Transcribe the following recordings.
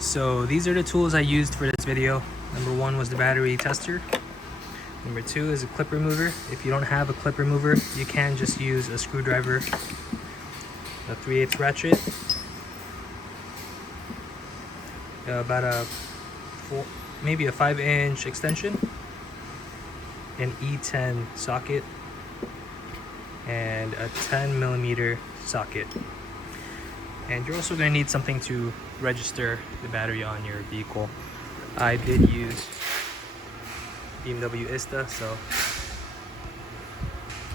So these are the tools I used for this video. Number one was the battery tester. Number two is a clip remover. If you don't have a clip remover, you can just use a screwdriver, a 3/8 ratchet, about maybe a 5-inch extension, an E10 socket, and a 10mm socket. And you're also going to need something to register the battery on your vehicle. I did use BMW X3,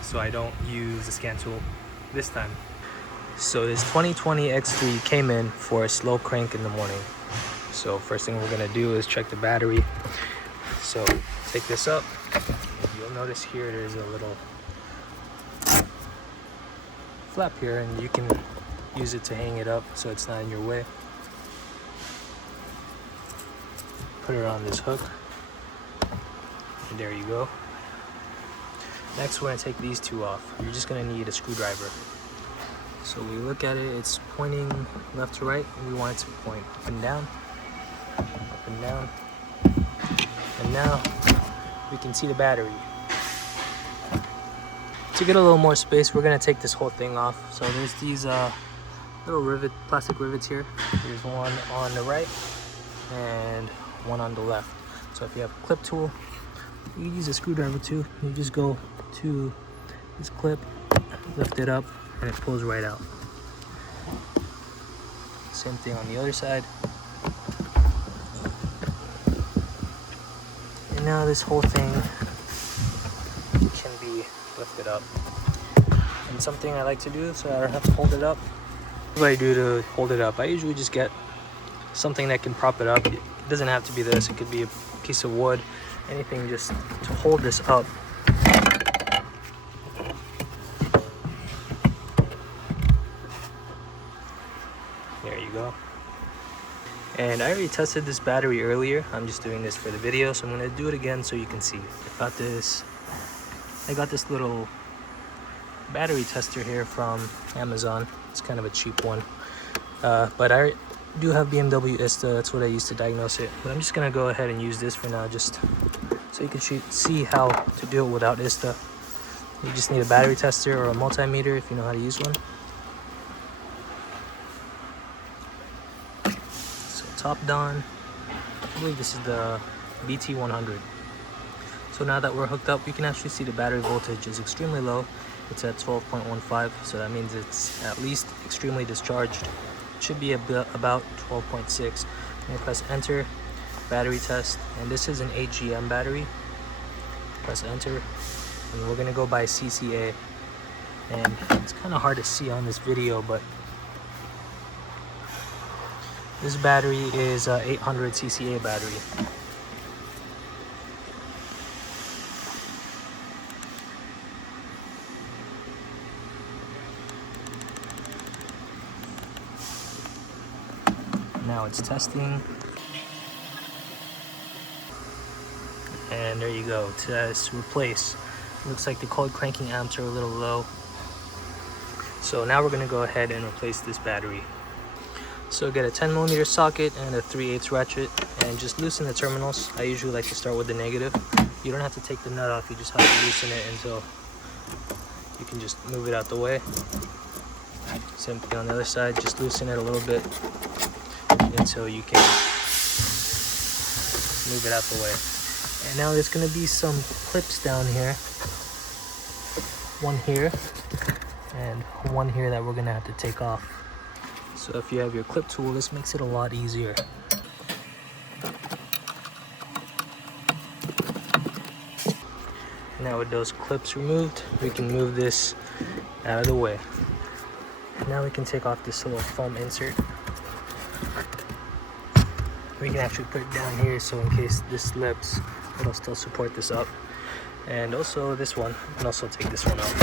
so I don't use the scan tool this time. So this 2020 X3 came in for a slow crank in the morning. So first thing we're gonna do is check the battery. So take this up. You'll notice here there's a little flap here, and you can use it to hang it up so it's not in your way. Put it on this hook. And there you go. Next we're going to take these two off. You're just going to need a screwdriver. So we look at it, it's pointing left to right, and we want it to point up and down, up and down. And now we can see the battery. To get a little more space, we're going to take this whole thing off. So there's these little plastic rivets here. There's one on the right and one on the left. So if you have a clip tool, you use a screwdriver too. You just go to this clip, lift it up, and it pulls right out. Same thing on the other side. And now this whole thing can be lifted up. And something I like to do so I don't have to hold it up. What I do to hold it up, I usually just get something that can prop it up. It doesn't have to be this, it could be a piece of wood, anything just to hold this up. There you go. And I already tested this battery earlier. I'm just doing this for the video, so I'm going to do it again so you can see. I got this little battery tester here from Amazon. It's kind of a cheap one, but I do have BMW X3. That's what I use to diagnose it. But I'm just going to go ahead and use this for now, just so you can see how to do it without X3. You just need a battery tester or a multimeter if you know how to use one. So Topdon, I believe this is the Bt100. So now that we're hooked up, you can actually see the battery voltage is extremely low. It's at 12.15, so that means it's at least extremely discharged. It should be about 12.6. I'm gonna press enter, battery test, and this is an AGM battery. Press enter, and we're gonna go by CCA. And it's kind of hard to see on this video, but this battery is a 800 CCA battery. Now it's testing, and there you go. It says replace. Looks like the cold cranking amps are a little low. So now we're gonna go ahead and replace this battery. So get a 10mm socket and a 3/8 ratchet, and just loosen the terminals. I usually like to start with the negative. You don't have to take the nut off, you just have to loosen it until you can just move it out the way. Same thing on the other side, just loosen it a little bit until you can move it out the way. And now there's going to be some clips down here. One here and one here that we're going to have to take off. So if you have your clip tool, this makes it a lot easier. Now with those clips removed, we can move this out of the way. Now we can take off this little foam insert. We can actually put it down here, so in case this slips, it'll still support this up. And also this one, we can also take this one out.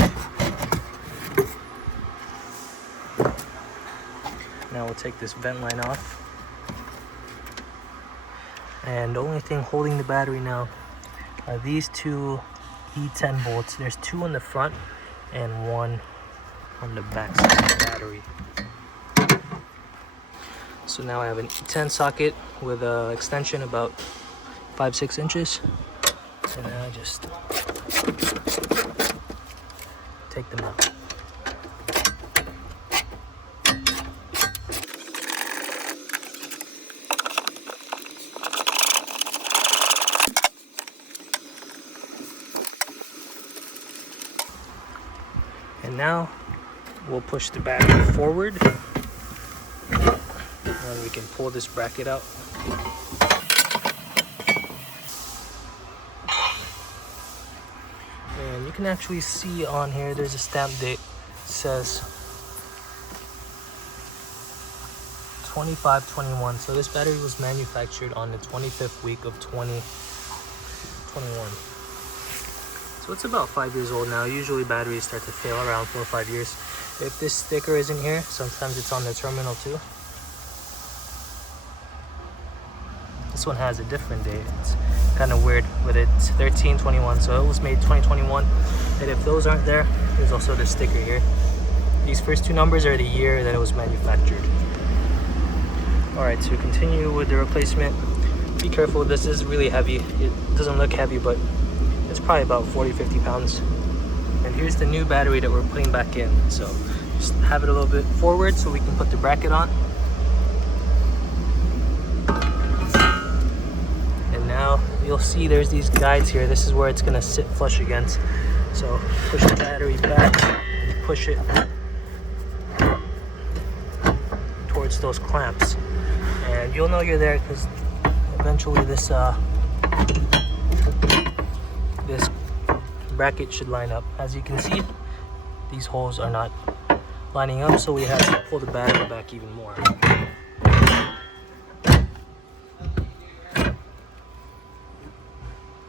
Now we'll take this vent line off. And the only thing holding the battery now are these two E10 bolts. There's two on the front and one on the back side of the battery. So now I have an E10 socket with an extension about 5-6 inches. And now I just take them out. And now we'll push the battery forward and we can pull this bracket out. And you can actually see on here there's a stamp date. It says 25/21. So this battery was manufactured on the 25th week of 2021. So it's about 5 years old now. Usually batteries start to fail around 4 or 5 years. If this sticker isn't here, sometimes it's on the terminal too. This one has a different date. It's kind of weird, but it's 13/21, so it was made 2021. And if those aren't there, there's also the sticker here. These first two numbers are the year that it was manufactured. Alright, to continue with the replacement, be careful. This is really heavy. It doesn't look heavy, but it's probably about 40-50 pounds. And here's the new battery that we're putting back in. So just have it a little bit forward so we can put the bracket on. And now you'll see there's these guides here. This is where it's going to sit flush against. So push the battery back and push it towards those clamps. And you'll know you're there because eventually this bracket should line up. As you can see, these holes are not lining up, so we have to pull the battery back even more.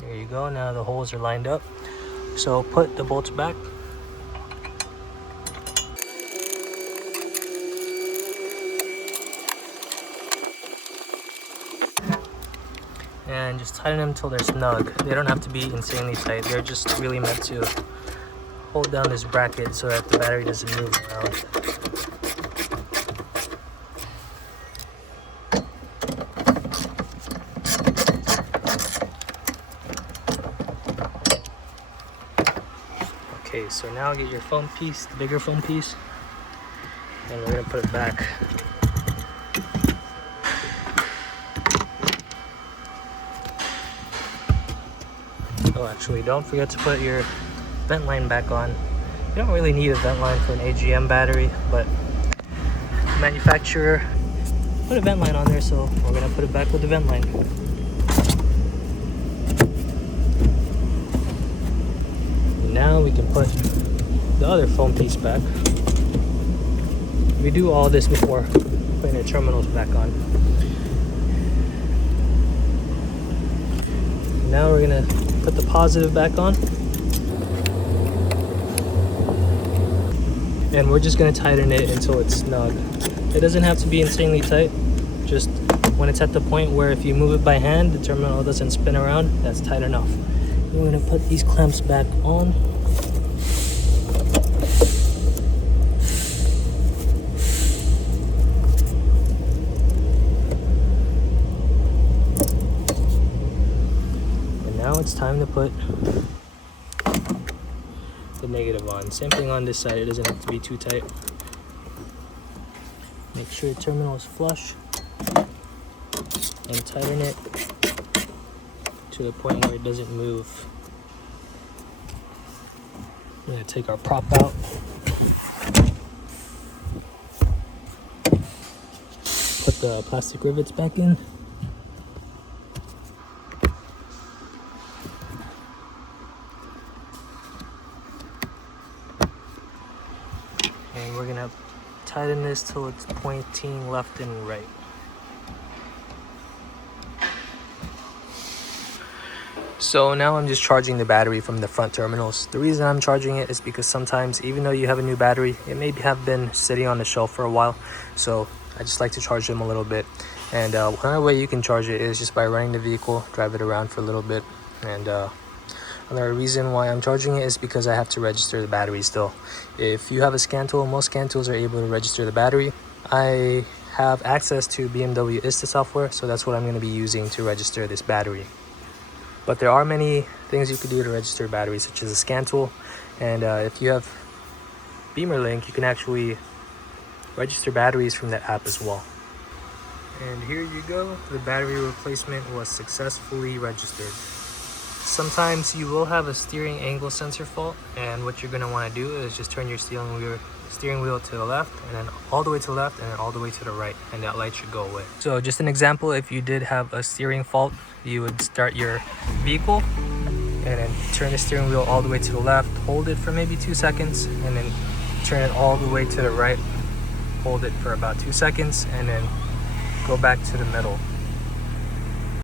There you go. Now the holes are lined up. So put the bolts back. And just tighten them until they're snug. They don't have to be insanely tight. They're just really meant to hold down this bracket so that the battery doesn't move around. Okay, so now get your foam piece, the bigger foam piece, and we're gonna put it back. Oh, actually, don't forget to put your vent line back on. You don't really need a vent line for an AGM battery, but the manufacturer put a vent line on there, so we're gonna put it back with the vent line. And now we can put the other foam piece back. We do all this before putting the terminals back on. Now we're gonna put the positive back on. And we're just gonna tighten it until it's snug. It doesn't have to be insanely tight. Just when it's at the point where if you move it by hand, the terminal doesn't spin around, that's tight enough. We're gonna put these clamps back on. Now it's time to put the negative on. Same thing on this side, it doesn't have to be too tight. Make sure the terminal is flush and tighten it to the point where it doesn't move. We're going to take our prop out. Put the plastic rivets back in. And we're gonna tighten this till it's pointing left and right. So now I'm just charging the battery from the front terminals. The reason I'm charging it is because sometimes, even though you have a new battery, it may have been sitting on the shelf for a while. So I just like to charge them a little bit. And one way you can charge it is just by running the vehicle, drive it around for a little bit. And another reason why I'm charging it is because I have to register the battery still. If you have a scan tool, most scan tools are able to register the battery. I have access to BMW ISTA software, so that's what I'm going to be using to register this battery. But there are many things you could do to register batteries, such as a scan tool, and if you have Bimmer Link, you can actually register batteries from that app as well. And here you go, the battery replacement was successfully registered. Sometimes you will have a steering angle sensor fault, and what you're going to want to do is just turn your steering wheel to the left, and then all the way to the left, and then all the way to the right, and that light should go away. So just an example, if you did have a steering fault, you would start your vehicle and then turn the steering wheel all the way to the left, hold it for maybe 2 seconds, and then turn it all the way to the right, hold it for about 2 seconds, and then go back to the middle.